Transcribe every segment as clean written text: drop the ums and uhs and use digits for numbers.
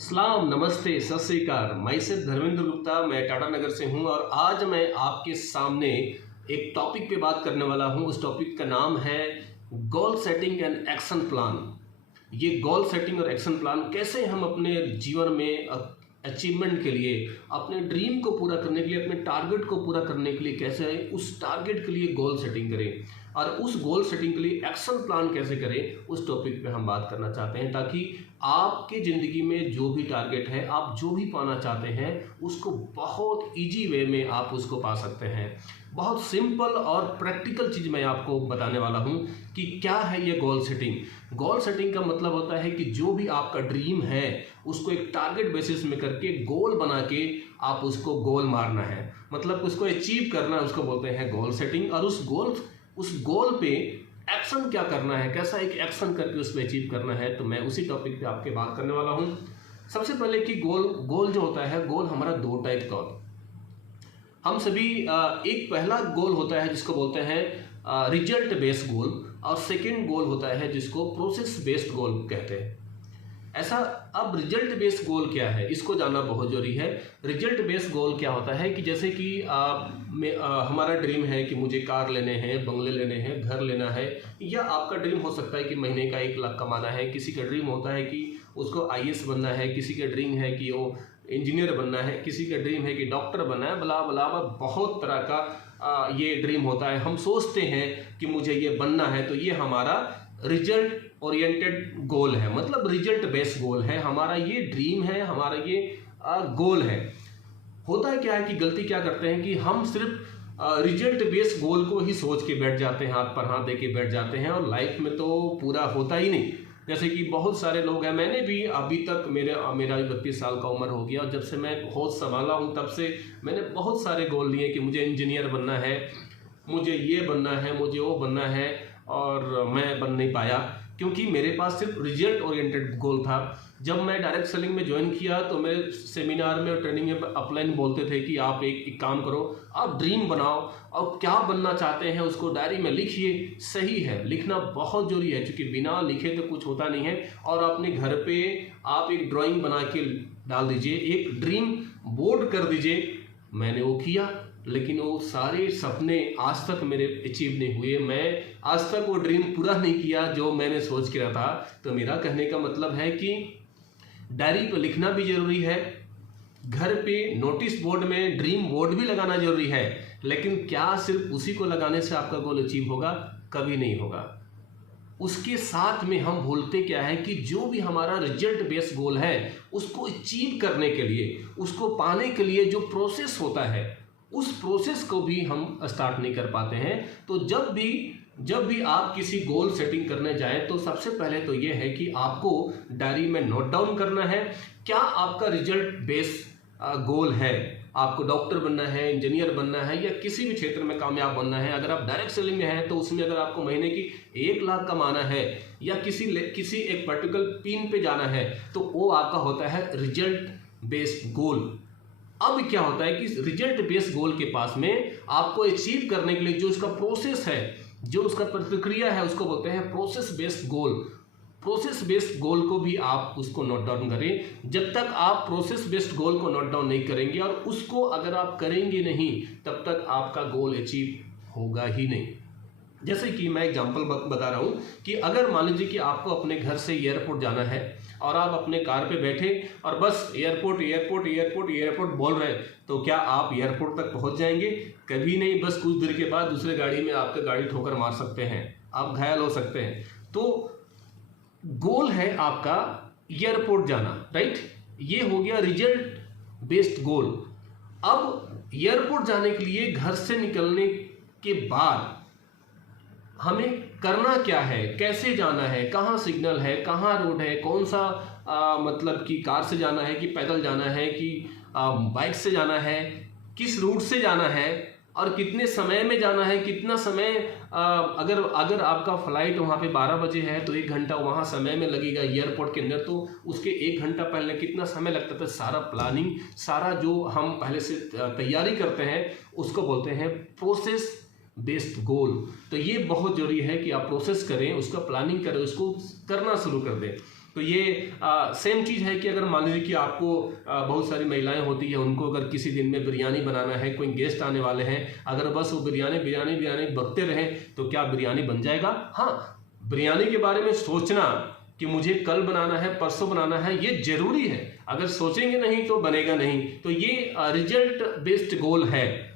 सलाम, नमस्ते, सत श्री अकाल। मैं सिर्फ धर्मेंद्र गुप्ता, मैं टाटा नगर से हूं और आज मैं आपके सामने एक टॉपिक पे बात करने वाला हूं। उस टॉपिक का नाम है goal setting and action plan. ये गोल सेटिंग और एक्शन प्लान कैसे हम अपने जीवन में अचीवमेंट के लिए, अपने ड्रीम को पूरा करने के लिए, अपने टारगेट को पूरा करने के लिए कैसे उस टारगेट के लिए गोल सेटिंग करें और उस गोल सेटिंग के लिए एक्शन प्लान कैसे करें, उस टॉपिक पे हम बात करना चाहते हैं ताकि आपकी ज़िंदगी में जो भी टारगेट है, आप जो भी पाना चाहते हैं, उसको बहुत इजी वे में आप उसको पा सकते हैं। बहुत सिंपल और प्रैक्टिकल चीज़ मैं आपको बताने वाला हूं कि क्या है ये गोल सेटिंग। गोल सेटिंग का मतलब होता है कि जो भी आपका ड्रीम है उसको एक टारगेट बेसिस में करके गोल बना के आप उसको गोल मारना है, मतलब उसको अचीव करना है, उसको बोलते हैं गोल सेटिंग। और उस गोल पे एक्शन क्या करना है, कैसा एक एक्शन करके उस पर अचीव करना है, तो मैं उसी टॉपिक पे आपके बात करने वाला हूँ। सबसे पहले कि गोल जो होता है, गोल हमारा दो टाइप का होता है। हम सभी एक पहला गोल होता है जिसको बोलते हैं रिजल्ट बेस्ड गोल, और सेकंड गोल होता है जिसको प्रोसेस बेस्ड गोल कहते हैं। ऐसा अब रिजल्ट बेस्ड गोल क्या है, इसको जानना बहुत जरूरी है। रिजल्ट बेस्ड गोल क्या होता है कि जैसे कि हमारा ड्रीम है कि मुझे कार लेने हैं, बंगले लेने हैं, घर लेना है, या आपका ड्रीम हो सकता है कि महीने का 1 लाख कमाना है। किसी का ड्रीम होता है कि उसको IAS बनना है, किसी का ड्रीम है कि वो इंजीनियर बनना है, किसी का ड्रीम है कि डॉक्टर बनना है, बला बला बहुत तरह का ये ड्रीम होता है। हम सोचते हैं कि मुझे ये बनना है, तो ये हमारा रिजल्ट ओरिएंटेड गोल है, मतलब रिजल्ट बेस्ड गोल है। हमारा ये ड्रीम है, हमारा ये गोल है। होता है क्या है कि गलती क्या करते हैं कि हम सिर्फ रिजल्ट बेस्ड गोल को ही सोच के बैठ जाते हैं, हाथ पर हाथ दे के बैठ जाते हैं, और लाइफ में तो पूरा होता ही नहीं। जैसे कि बहुत सारे लोग हैं, मैंने भी अभी तक मेरा भी 32 साल का उम्र हो गया, और जब से मैं होश संभाला हूँ तब से मैंने बहुत सारे गोल लिए कि मुझे इंजीनियर बनना है, मुझे ये बनना है, मुझे वो बनना है, और मैं बन नहीं पाया क्योंकि मेरे पास सिर्फ रिजल्ट ओरिएंटेड गोल था। जब मैं डायरेक्ट सेलिंग में ज्वाइन किया तो मेरे सेमिनार में और ट्रेनिंग में अपलाइन बोलते थे कि आप एक काम करो, आप ड्रीम बनाओ और क्या बनना चाहते हैं उसको डायरी में लिखिए। सही है, लिखना बहुत जरूरी है क्योंकि बिना लिखे तो कुछ होता नहीं है। और अपने घर पे आप एक ड्राइंग बना के डाल दीजिए, एक ड्रीम बोर्ड कर दीजिए। मैंने वो किया, लेकिन वो सारे सपने आज तक मेरे अचीव नहीं हुए। मैं आज तक वो ड्रीम पूरा नहीं किया जो मैंने सोच के रहा था। तो मेरा कहने का मतलब है कि डायरी पे लिखना भी जरूरी है, घर पे नोटिस बोर्ड में ड्रीम बोर्ड भी लगाना जरूरी है, लेकिन क्या सिर्फ उसी को लगाने से आपका गोल अचीव होगा? कभी नहीं होगा। उसके साथ में हम भूलते क्या है कि जो भी हमारा रिजल्ट बेस्ड गोल है उसको अचीव करने के लिए, उसको पाने के लिए जो प्रोसेस होता है, उस प्रोसेस को भी हम स्टार्ट नहीं कर पाते हैं। तो जब भी आप किसी गोल सेटिंग करने जाएं तो सबसे पहले तो ये है कि आपको डायरी में नोट डाउन करना है क्या आपका रिजल्ट बेस्ड गोल है। आपको डॉक्टर बनना है, इंजीनियर बनना है, या किसी भी क्षेत्र में कामयाब बनना है। अगर आप डायरेक्ट सेलिंग में हैं तो उसमें अगर आपको महीने की 1 लाख कमाना है, या किसी एक पर्टिकुलर पिन पे जाना है, तो वो आपका होता है रिजल्ट बेस्ड गोल। अब क्या होता है कि रिजल्ट बेस्ड गोल के पास में आपको अचीव करने के लिए जो उसका प्रोसेस है, जो उसका प्रक्रिया है, उसको बोलते हैं process based goal. Process based goal को भी आप उसको नोट डाउन करें। जब तक आप प्रोसेस बेस्ड गोल को नोट डाउन नहीं करेंगे और उसको अगर आप करेंगे नहीं, तब तक आपका गोल अचीव होगा ही नहीं। जैसे कि मैं एग्जांपल बता रहा हूँ कि अगर मान लीजिए कि आपको अपने घर से एयरपोर्ट जाना है और आप अपने कार पे बैठे और बस एयरपोर्ट एयरपोर्ट एयरपोर्ट एयरपोर्ट बोल रहे हैं, तो क्या आप एयरपोर्ट तक पहुंच जाएंगे? कभी नहीं। बस कुछ देर के बाद दूसरे गाड़ी में आपका गाड़ी ठोकर मार सकते हैं, आप घायल हो सकते हैं। तो गोल है आपका एयरपोर्ट जाना, राइट? ये हो गया रिजल्ट बेस्ड गोल। अब एयरपोर्ट जाने के लिए घर से निकलने के बाद हमें करना क्या है, कैसे जाना है, कहाँ सिग्नल है, कहाँ रोड है, कौन सा मतलब कि कार से जाना है कि पैदल जाना है कि बाइक से जाना है, किस रूट से जाना है और कितने समय में जाना है, कितना समय अगर आपका फ्लाइट वहाँ पे 12 बजे है तो 1 घंटा वहाँ समय में लगेगा एयरपोर्ट के अंदर, तो उसके 1 घंटा पहले कितना समय लगता था। सारा प्लानिंग, सारा जो हम पहले से तैयारी करते हैं उसको बोलते हैं प्रोसेस बेस्ड गोल। तो ये बहुत जरूरी है कि आप प्रोसेस करें, उसका प्लानिंग करें, उसको करना शुरू कर दें। तो ये सेम चीज़ है कि अगर मान लीजिए कि आपको बहुत सारी महिलाएं होती है, उनको अगर किसी दिन में बिरयानी बनाना है, कोई गेस्ट आने वाले हैं, अगर बस वो बिरयानी बिरयानी बिरयानी बकते रहें तो क्या बिरयानी बन जाएगा? हाँ, बिरयानी के बारे में सोचना कि मुझे कल बनाना है, परसों बनाना है, ये जरूरी है। अगर सोचेंगे नहीं तो बनेगा नहीं। तो ये रिजल्ट बेस्ड गोल है।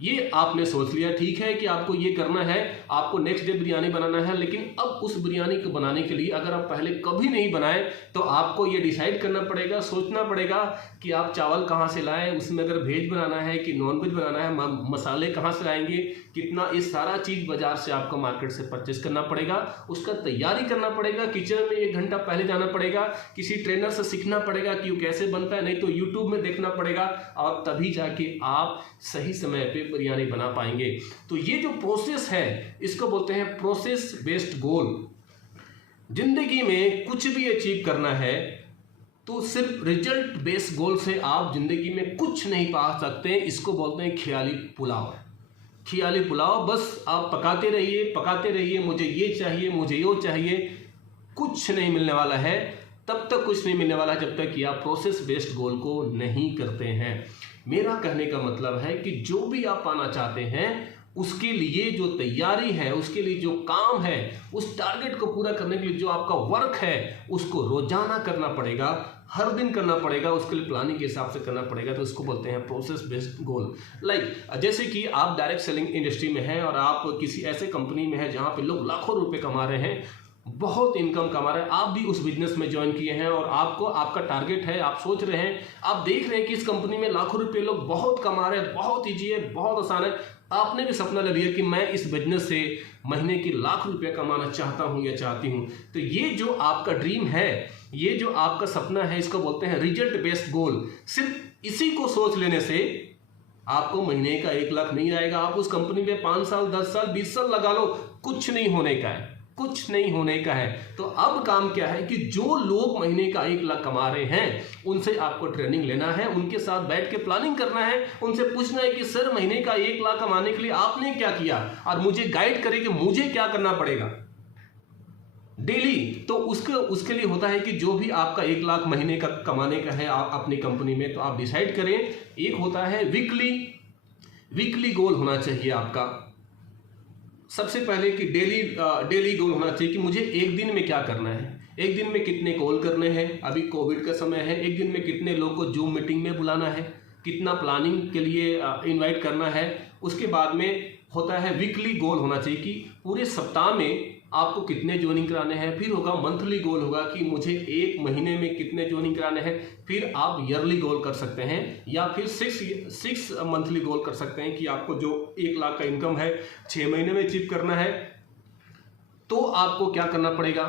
ये आपने सोच लिया, ठीक है कि आपको ये करना है, आपको नेक्स्ट डे बिरयानी बनाना है, लेकिन अब उस बिरयानी को बनाने के लिए अगर आप पहले कभी नहीं बनाए तो आपको ये डिसाइड करना पड़ेगा, सोचना पड़ेगा कि आप चावल कहाँ से लाएं, उसमें अगर वेज बनाना है कि नॉन वेज बनाना है, मसाले कहाँ से लाएंगे, कितना, ये सारा चीज़ बाजार से आपको मार्केट से परचेस करना पड़ेगा, उसका तैयारी करना पड़ेगा, किचन में 1 घंटा पहले जाना पड़ेगा, किसी ट्रेनर से सीखना पड़ेगा कि वो कैसे बनता है, नहीं तो यूट्यूब में देखना पड़ेगा, और तभी जाके आप सही समय पे बिरयानी बना पाएंगे। तो ये जो प्रोसेस है इसको बोलते हैं प्रोसेस बेस्ड गोल। जिंदगी में कुछ भी अचीव करना है तो सिर्फ रिजल्ट बेस्ड गोल से आप जिंदगी में कुछ नहीं पा सकते। इसको बोलते हैं ख्याली पुलाव। ख्याली पुलाव, बस आप पकाते रहिए, मुझे ये चाहिए, मुझे वो चाहिए, कुछ नहीं मिलने वाला है। तब तक कुछ नहीं मिलने वाला जब तक कि आप प्रोसेस बेस्ड गोल को नहीं करते हैं। मेरा कहने का मतलब है कि जो भी आप पाना चाहते हैं उसके लिए जो तैयारी है, उसके लिए जो काम है, उस टारगेट को पूरा करने के लिए जो आपका वर्क है उसको रोजाना करना पड़ेगा, हर दिन करना पड़ेगा, उसके लिए प्लानिंग के हिसाब से करना पड़ेगा। तो इसको बोलते हैं प्रोसेस बेस्ड गोल। जैसे कि आप डायरेक्ट सेलिंग इंडस्ट्री में हैं और आप किसी ऐसे कंपनी में हैं जहां पे लोग लाखों रुपए कमा रहे हैं, बहुत इनकम कमा रहे हैं, आप भी उस बिजनेस में ज्वाइन किए हैं और आपको आपका टारगेट है, आप सोच रहे हैं, आप देख रहे हैं कि इस कंपनी में लाखों रुपए लोग बहुत कमा रहे हैं, बहुत ईजी है, बहुत आसान है। आपने भी सपना ले लिया कि मैं इस बिजनेस से महीने की लाख रुपया कमाना चाहता हूं या चाहती हूं। तो ये जो आपका ड्रीम है, ये जो आपका सपना है, इसको बोलते हैं रिजल्ट बेस्ड गोल। सिर्फ इसी को सोच लेने से आपको महीने का 1 लाख नहीं आएगा। आप उस कंपनी में 5 साल 10 साल 20 साल लगा लो, कुछ नहीं होने का है, कुछ नहीं होने का है। तो अब काम क्या है कि जो लोग महीने का 1 लाख कमा रहे हैं उनसे आपको ट्रेनिंग लेना है, उनके साथ बैठ के प्लानिंग करना है, उनसे पूछना है कि सर महीने का 1 लाख कमाने के लिए आपने क्या किया, और मुझे गाइड करें कि मुझे क्या करना पड़ेगा डेली। तो उसके लिए होता है कि जो भी आपका 1 लाख महीने का कमाने का है आप अपनी कंपनी में, तो आप डिसाइड करें। एक होता है वीकली गोल होना चाहिए आपका। सबसे पहले कि डेली गोल होना चाहिए कि मुझे एक दिन में क्या करना है, एक दिन में कितने कॉल करने हैं, अभी कोविड का समय है, एक दिन में कितने लोग को जूम मीटिंग में बुलाना है, कितना प्लानिंग के लिए इनवाइट करना है। उसके बाद में होता है वीकली गोल होना चाहिए कि पूरे सप्ताह में आपको कितने ज्वाइनिंग कराने हैं। फिर होगा मंथली गोल, होगा कि मुझे 1 महीने में कितने ज्वाइनिंग कराने हैं। फिर आप ईयरली गोल कर सकते हैं या फिर 6 मंथली गोल कर सकते हैं कि आपको जो 1 लाख का इनकम है 6 महीने में अचीव करना है। तो आपको क्या करना पड़ेगा,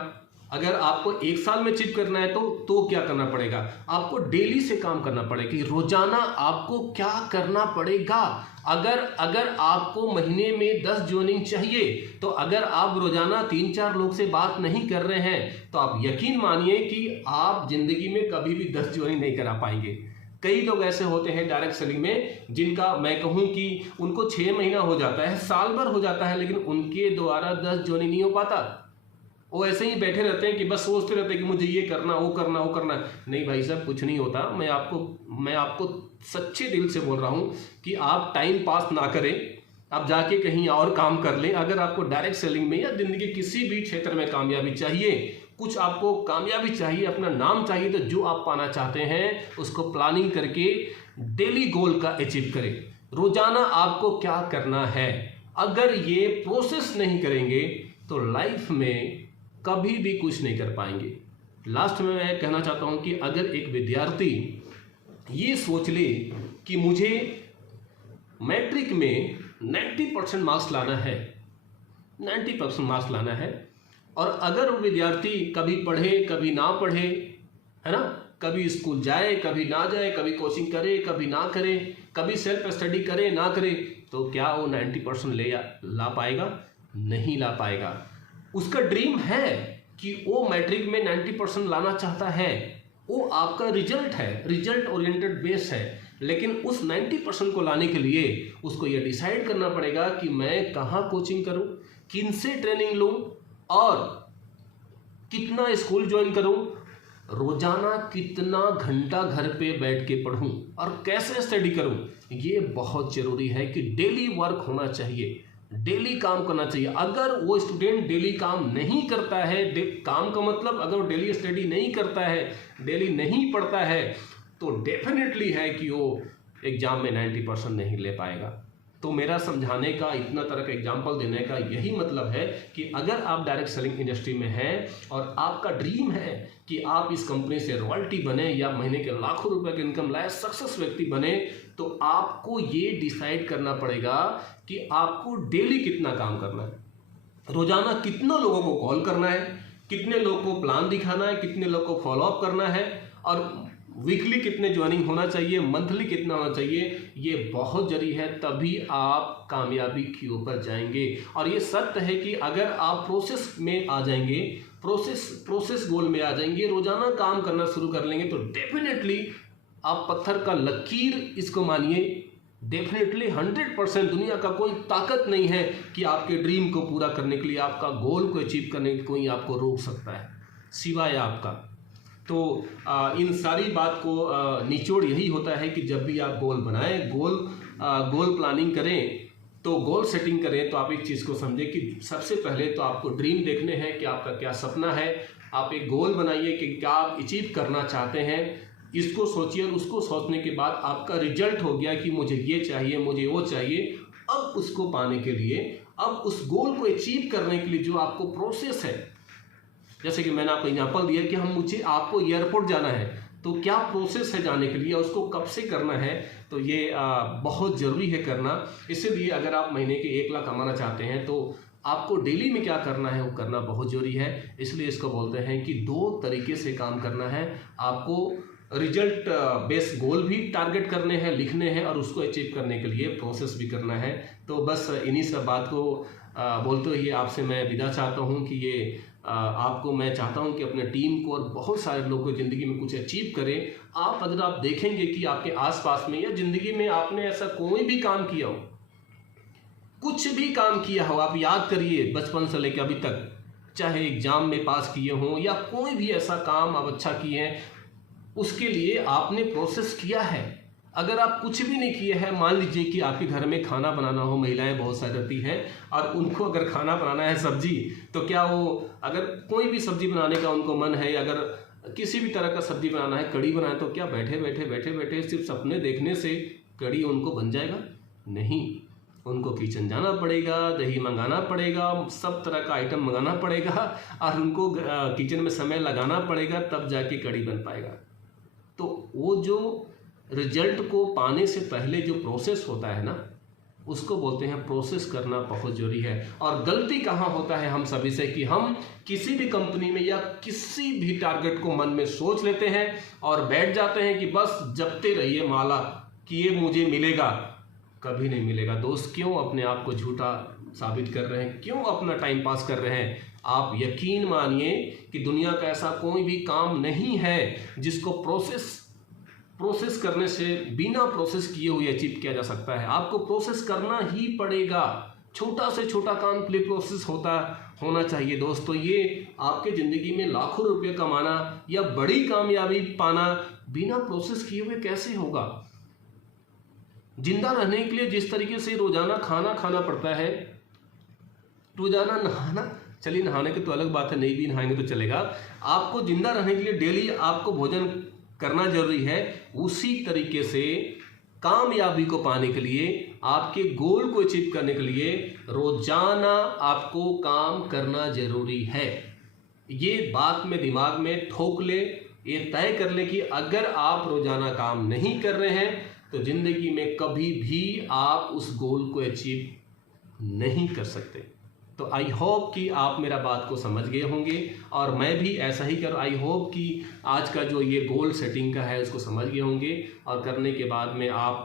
अगर आपको 1 साल में अचीव करना है तो क्या करना पड़ेगा, आपको डेली से काम करना पड़ेगा कि रोजाना आपको क्या करना पड़ेगा। अगर आपको महीने में 10 ज्वाइनिंग चाहिए, तो अगर आप रोजाना 3-4 लोग से बात नहीं कर रहे हैं तो आप यकीन मानिए कि आप जिंदगी में कभी भी 10 ज्वाइनिंग नहीं करा पाएंगे। कई लोग ऐसे होते हैं डायरेक्ट सेलिंग में जिनका मैं कहूं कि उनको 6 महीना हो जाता है, साल भर हो जाता है, लेकिन उनके द्वारा 10 ज्वाइनिंग नहीं हो पाता। वो ऐसे ही बैठे रहते हैं कि बस सोचते रहते हैं कि मुझे ये करना, वो करना। नहीं भाई साहब, कुछ नहीं होता। मैं आपको सच्चे दिल से बोल रहा हूँ कि आप टाइम पास ना करें, आप जाके कहीं और काम कर लें। अगर आपको डायरेक्ट सेलिंग में या जिंदगी के किसी भी क्षेत्र में कामयाबी चाहिए, कुछ आपको कामयाबी चाहिए, अपना नाम चाहिए, तो जो आप पाना चाहते हैं उसको प्लानिंग करके डेली गोल का अचीव करें। रोजाना आपको क्या करना है, अगर ये प्रोसेस नहीं करेंगे तो लाइफ में कभी भी कुछ नहीं कर पाएंगे। लास्ट में मैं कहना चाहता हूं कि अगर एक विद्यार्थी ये सोच ले कि मुझे मैट्रिक में 90% मार्क्स लाना है, 90% मार्क्स लाना है, और अगर वो विद्यार्थी कभी पढ़े कभी ना पढ़े, है ना, कभी स्कूल जाए कभी ना जाए, कभी कोचिंग करे कभी ना करे, कभी सेल्फ स्टडी करे ना करे, तो क्या वो 90% ला पाएगा? नहीं ला पाएगा। उसका ड्रीम है कि वो मैट्रिक में 90% लाना चाहता है, वो आपका रिजल्ट है, रिजल्ट ओरिएंटेड बेस है, लेकिन उस 90% को लाने के लिए उसको ये डिसाइड करना पड़ेगा कि मैं कहाँ कोचिंग करूँ, किन से ट्रेनिंग लूँ और कितना स्कूल ज्वाइन करूँ रोजाना कितना घंटा घर पे बैठ के पढूं और कैसे स्टडी करूं, ये बहुत जरूरी है कि डेली वर्क होना चाहिए, डेली काम करना चाहिए। अगर वो स्टूडेंट डेली काम नहीं करता है, काम का मतलब अगर वो डेली स्टडी नहीं करता है, डेली नहीं पढ़ता है, तो डेफिनेटली है कि वो एग्जाम में 90% नहीं ले पाएगा। तो मेरा समझाने का, इतना तरह का एग्जाम्पल देने का यही मतलब है कि अगर आप डायरेक्ट सेलिंग इंडस्ट्री में हैं और आपका ड्रीम है कि आप इस कंपनी से रॉयल्टी बने या महीने के लाखों रुपए की इनकम लाए सक्सेस व्यक्ति बने, तो आपको ये डिसाइड करना पड़ेगा कि आपको डेली कितना काम करना है, रोजाना कितने लोगों को कॉल करना है, कितने लोगों को प्लान दिखाना है, कितने लोगों को फॉलोअप करना है, और वीकली कितने ज्वाइनिंग होना चाहिए, मंथली कितना होना चाहिए। ये बहुत जरूरी है, तभी आप कामयाबी की ऊपर जाएंगे। और ये सत्य है कि अगर आप प्रोसेस में आ जाएंगे, प्रोसेस गोल में आ जाएंगे, रोजाना काम करना शुरू कर लेंगे, तो डेफिनेटली आप पत्थर का लकीर इसको मानिए, डेफिनेटली 100% दुनिया का कोई ताकत नहीं है कि आपके ड्रीम को पूरा करने के लिए, आपका गोल को अचीव करने के लिए कोई आपको रोक सकता है सिवाय आपका। तो इन सारी बात को निचोड़ यही होता है कि जब भी आप गोल बनाएं, गोल प्लानिंग करें, तो गोल सेटिंग करें, तो आप एक चीज़ को समझें कि सबसे पहले तो आपको ड्रीम देखने हैं कि आपका क्या सपना है। आप एक गोल बनाइए कि क्या आप अचीव करना चाहते हैं, इसको सोचिए। और उसको सोचने के बाद आपका रिजल्ट हो गया कि मुझे ये चाहिए, मुझे वो चाहिए। अब उसको पाने के लिए, अब उस गोल को अचीव करने के लिए जो आपको प्रोसेस है, जैसे कि मैंने आपको एग्जाम्पल दिया कि आपको एयरपोर्ट जाना है, तो क्या प्रोसेस है जाने के लिए, उसको कब से करना है, तो ये बहुत ज़रूरी है करना। इसीलिए अगर आप महीने के 1 लाख कमाना चाहते हैं तो आपको डेली में क्या करना है वो करना बहुत ज़रूरी है। इसलिए इसको बोलते हैं कि 2 तरीके से काम करना है। आपको रिजल्ट बेस्ड गोल भी टारगेट करने हैं, लिखने हैं, और उसको अचीव करने के लिए प्रोसेस भी करना है। तो बस इन्हीं सब बात को बोलते हुए आपसे मैं विदा चाहता हूँ कि ये आपको मैं चाहता हूं कि अपने टीम को और बहुत सारे लोगों को ज़िंदगी में कुछ अचीव करें। अगर आप देखेंगे कि आपके आसपास में या ज़िंदगी में आपने ऐसा कोई भी काम किया हो, कुछ भी काम किया हो, आप याद करिए बचपन से लेकर अभी तक, चाहे एग्जाम में पास किए हों या कोई भी ऐसा काम आप अच्छा किए हैं, उसके लिए आपने प्रोसेस किया है। अगर आप कुछ भी नहीं किए हैं, मान लीजिए कि आपके घर में खाना बनाना हो, महिलाएं बहुत सारी रहती हैं और उनको अगर खाना बनाना है सब्जी, तो क्या वो अगर कोई भी सब्जी बनाने का उनको मन है, अगर किसी भी तरह का सब्जी बनाना है, कड़ी बनाए, तो क्या बैठे बैठे सिर्फ सपने देखने से कड़ी उनको बन जाएगा? नहीं, उनको किचन जाना पड़ेगा, दही मंगाना पड़ेगा, सब तरह का आइटम मंगाना पड़ेगा और उनको किचन में समय लगाना पड़ेगा, तब जाके कड़ी बन पाएगा। तो वो जो रिजल्ट को पाने से पहले जो प्रोसेस होता है ना, उसको बोलते हैं प्रोसेस करना बहुत जरूरी है। और गलती कहाँ होता है हम सभी से कि हम किसी भी कंपनी में या किसी भी टारगेट को मन में सोच लेते हैं और बैठ जाते हैं कि बस जपते रहिए माला कि ये मुझे मिलेगा। कभी नहीं मिलेगा दोस्त। क्यों अपने आप को झूठा साबित कर रहे हैं, क्यों अपना टाइम पास कर रहे हैं? आप यकीन मानिए कि दुनिया का ऐसा कोई भी काम नहीं है जिसको प्रोसेस करने से, बिना प्रोसेस किए हुए अचीव किया जा सकता है। आपको प्रोसेस करना ही पड़ेगा। छोटा से छोटा काम के लिए प्रोसेस होना चाहिए दोस्तों। ये आपके ज़िंदगी में लाखों रुपए कमाना या बड़ी कामयाबी पाना बिना प्रोसेस किए हुए कैसे होगा? जिंदा रहने के लिए जिस तरीके से रोजाना खाना पड़ता है, रोजाना नहाना, चलिए नहाने की तो अलग बात है, नहीं भी नहाएंगे तो चलेगा, आपको जिंदा रहने के लिए डेली आपको भोजन करना जरूरी है। उसी तरीके से कामयाबी को पाने के लिए, आपके गोल को अचीव करने के लिए रोजाना आपको काम करना जरूरी है। ये बात में दिमाग में ठोक ले, ये तय कर ले कि अगर आप रोजाना काम नहीं कर रहे हैं तो जिंदगी में कभी भी आप उस गोल को अचीव नहीं कर सकते। तो आई होप कि आप मेरा बात को समझ गए होंगे और मैं भी ऐसा ही आई होप कि आज का जो ये गोल सेटिंग का है उसको समझ गए होंगे और करने के बाद में आप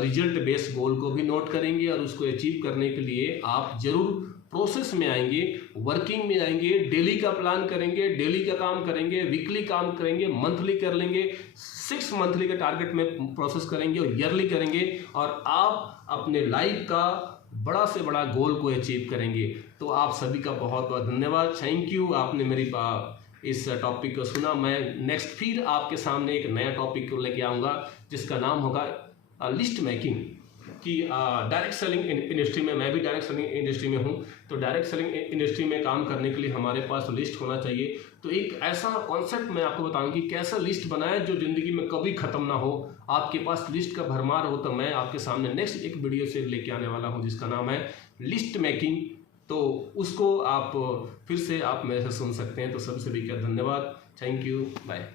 रिजल्ट बेस्ड गोल को भी नोट करेंगे और उसको अचीव करने के लिए आप जरूर प्रोसेस में आएंगे, वर्किंग में आएंगे, डेली का प्लान करेंगे, डेली का काम करेंगे, वीकली काम करेंगे, मंथली कर लेंगे, 6 मंथली का टारगेट में प्रोसेस करेंगे और ईयरली करेंगे और आप अपने लाइफ का बड़ा से बड़ा गोल को अचीव करेंगे। तो आप सभी का बहुत बहुत धन्यवाद, थैंक यू। आपने मेरी इस टॉपिक को सुना। मैं नेक्स्ट फिर आपके सामने एक नया टॉपिक लेके आऊँगा जिसका नाम होगा लिस्ट मेकिंग कि डायरेक्ट सेलिंग इंडस्ट्री में, मैं भी डायरेक्ट सेलिंग इंडस्ट्री में हूँ, तो डायरेक्ट सेलिंग इंडस्ट्री में काम करने के लिए हमारे पास लिस्ट होना चाहिए। तो एक ऐसा कॉन्सेप्ट मैं आपको बताऊँ कि कैसा लिस्ट बनाए जो ज़िंदगी में कभी ख़त्म ना हो, आपके पास लिस्ट का भरमार हो। तो मैं आपके सामने नेक्स्ट एक वीडियो से लेके आने वाला हूँ जिसका नाम है लिस्ट मेकिंग। तो उसको आप फिर से आप मेरे से सुन सकते हैं। तो सबसे भी क्या धन्यवाद, थैंक यू, बाय।